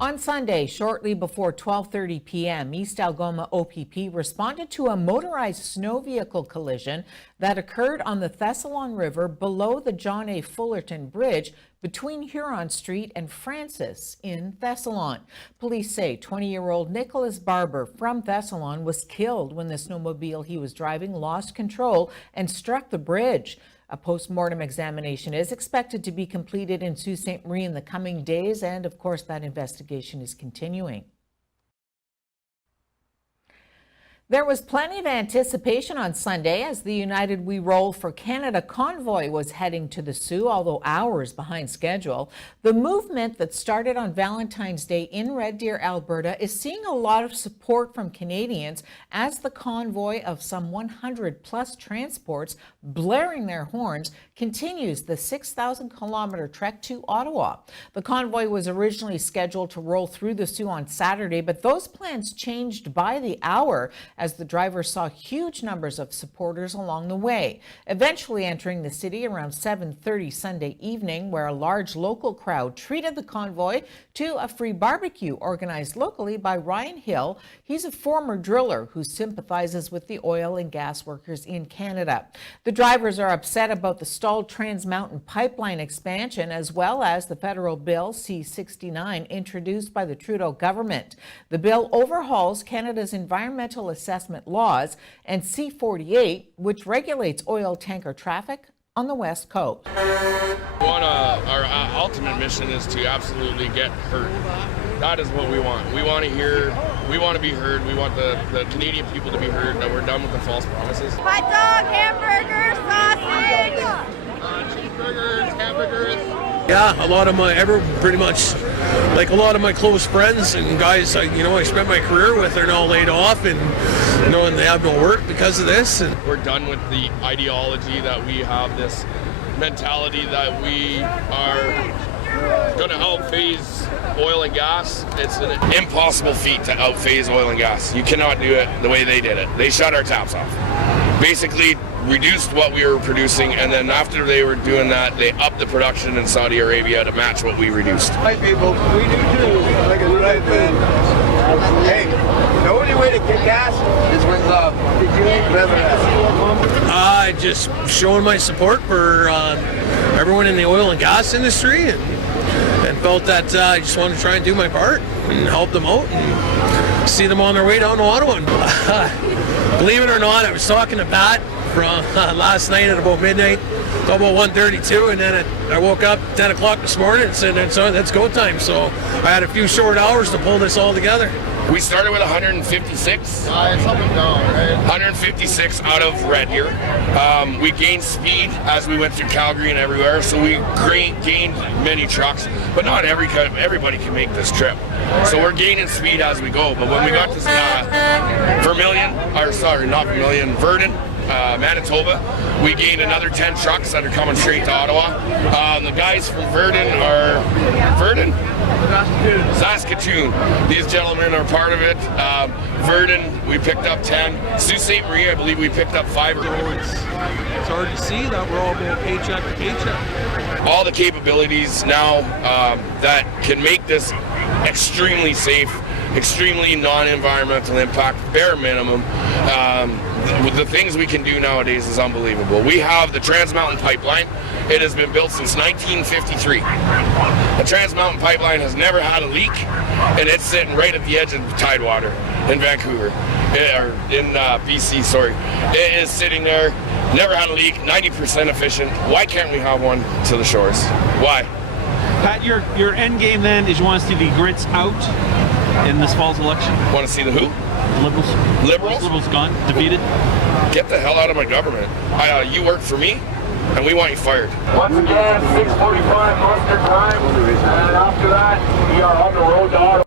On Sunday, shortly before 12:30 p.m., East Algoma OPP responded to a motorized snow vehicle collision that occurred on the Thessalon River below the John A. Fullerton Bridge between Huron Street and Francis in Thessalon. Police say 20-year-old Nicholas Barber from Thessalon was killed when the snowmobile he was driving lost control and struck the bridge. A post-mortem examination is expected to be completed in Sault Ste. Marie in the coming days, and of course that investigation is continuing. There was plenty of anticipation on Sunday as the United We Roll for Canada convoy was heading to the Soo, although hours behind schedule. The movement that started on Valentine's Day in Red Deer, Alberta, is seeing a lot of support from Canadians as the convoy of some 100-plus transports blaring their horns continues the 6,000-kilometer trek to Ottawa. The convoy was originally scheduled to roll through the Soo on Saturday, but those plans changed by the hour as the driver saw huge numbers of supporters along the way, eventually entering the city around 7:30 Sunday evening, where a large local crowd treated the convoy to a free barbecue organized locally by Ryan Hill. He's a former driller who sympathizes with the oil and gas workers in Canada. The drivers are upset about the stalled Trans Mountain pipeline expansion, as well as the federal bill C-69 introduced by the Trudeau government. The bill overhauls Canada's environmental assessment laws and C-48, which regulates oil tanker traffic on the West Coast. Our ultimate mission is to absolutely get heard. That is what we want. We want to hear, we want to be heard. We want the Canadian people to be heard, that we're done with the false promises. Hot dog, hamburger, sausage! Cheeseburgers, hamburgers. Yeah, a lot of my, pretty much, like a lot of my close friends and guys, I spent my career with are now laid off and they have no work because of this. And we're done with the ideology that we have, this mentality that we are going to outphase oil and gas. It's an impossible feat to outphase oil and gas. You cannot do it the way they did it. They shut our taps off. Basically reduced what we were producing, and then after they were doing that, they upped the production in Saudi Arabia to match what we reduced. Hi people, we do too. Like a right man. Hey, the only way to get gas is with love. Remember that. Just showing my support for everyone in the oil and gas industry, and felt that I just wanted to try and do my part and help them out and see them on their way down to Ottawa. Believe it or not, I was talking to Pat from last night at about midnight, about 1:32, and then I woke up 10 o'clock this morning and said, that's go time. So I had a few short hours to pull this all together. We started with 156. It's up and down, right? 156 out of Red Deer. We gained speed as we went through Calgary and everywhere, so we gained many trucks, but not everybody can make this trip. So we're gaining speed as we go. But when we got to Verdun, Manitoba, we gained another 10 trucks that are coming straight to Ottawa. The guys from Verdun are Saskatoon. These gentlemen are part of it. Verdun, we picked up 10. Sault Ste. Marie, I believe we picked up 5 or 8. It's hard to see that we're all going paycheck to paycheck. All the capabilities now that can make this extremely safe, extremely non-environmental impact, bare minimum. With the things we can do nowadays is unbelievable. We have the Trans Mountain Pipeline. It has been built since 1953. The Trans Mountain Pipeline has never had a leak, and it's sitting right at the edge of Tidewater in Vancouver, or in BC, sorry. It is sitting there, never had a leak, 90% efficient. Why can't we have one to the shores? Why? Pat, your end game then is you want to see the Grits out in this fall's election? Want to see the who? Liberals. Liberals? Liberals gone, defeated. Get the hell out of my government. You work for me, and we want you fired. Once again, 6:45 muster time, and after that, we are on the road to Ottawa.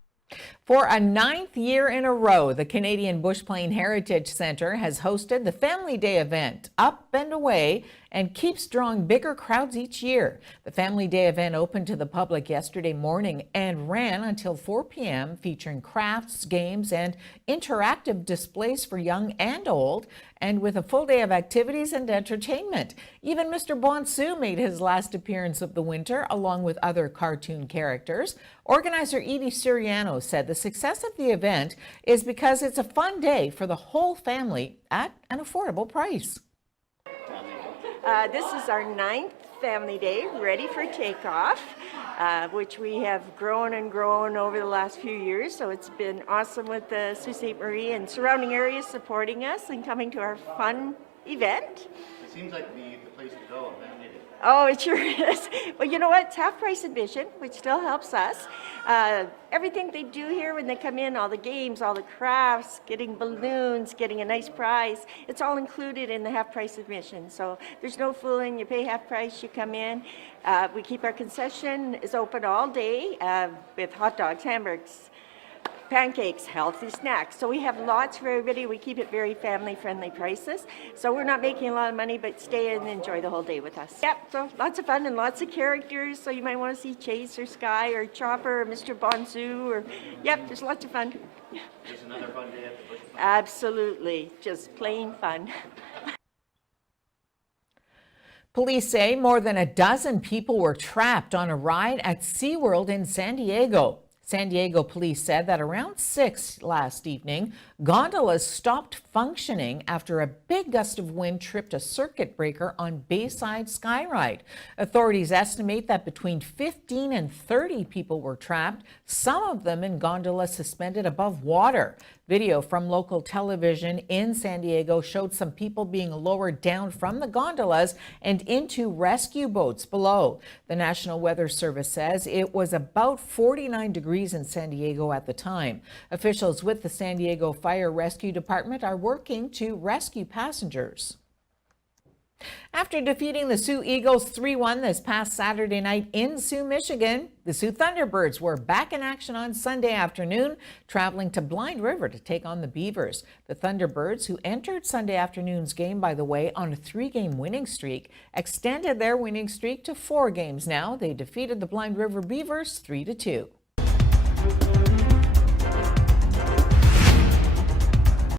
For a 9th year in a row, the Canadian Bush Plain Heritage Centre has hosted the Family Day event, Up and Away, and keeps drawing bigger crowds each year. The Family Day event opened to the public yesterday morning and ran until 4 p.m., featuring crafts, games, and interactive displays for young and old. and with a full day of activities and entertainment. Even Mr. Bonsu made his last appearance of the winter, along with other cartoon characters. Organizer Edie Suriano said the success of the event is because it's a fun day for the whole family at an affordable price. This is our 9th Family Day, ready for takeoff, which we have grown and grown over the last few years. So it's been awesome with the Sault Ste. Marie and surrounding areas supporting us and coming to our fun event. It seems like the place to go on Family Day. Oh, it sure is. Well, you know what? It's half price admission, which still helps us. Everything they do here when they come in, all the games, all the crafts, getting balloons, getting a nice prize, it's all included in the half price admission. So there's no fooling. You pay half price, you come in. We keep our concession is open all day with hot dogs, hamburgers, pancakes, healthy snacks. So we have lots for everybody. We keep it very family-friendly prices. So we're not making a lot of money, but stay and enjoy the whole day with us. Yep, so lots of fun and lots of characters. So you might want to see Chase or Sky or Chopper or Mr. Bonsu or, yep, there's lots of fun. Just another fun day at the Bush. Absolutely, just plain fun. Police say more than a dozen people were trapped on a ride at SeaWorld in San Diego. San Diego police said that around 6 last evening, gondolas stopped functioning after a big gust of wind tripped a circuit breaker on Bayside Skyride. Authorities estimate that between 15 and 30 people were trapped, some of them in gondolas suspended above water. Video from local television in San Diego showed some people being lowered down from the gondolas and into rescue boats below. The National Weather Service says it was about 49 degrees in San Diego at the time. Officials with the San Diego Fire Rescue Department are working to rescue passengers. After defeating the Sioux Eagles 3-1 this past Saturday night in Sioux, Michigan, the Sioux Thunderbirds were back in action on Sunday afternoon, traveling to Blind River to take on the Beavers. The Thunderbirds, who entered Sunday afternoon's game, by the way, on a 3-game winning streak, extended their winning streak to 4 games now. They defeated the Blind River Beavers 3-2.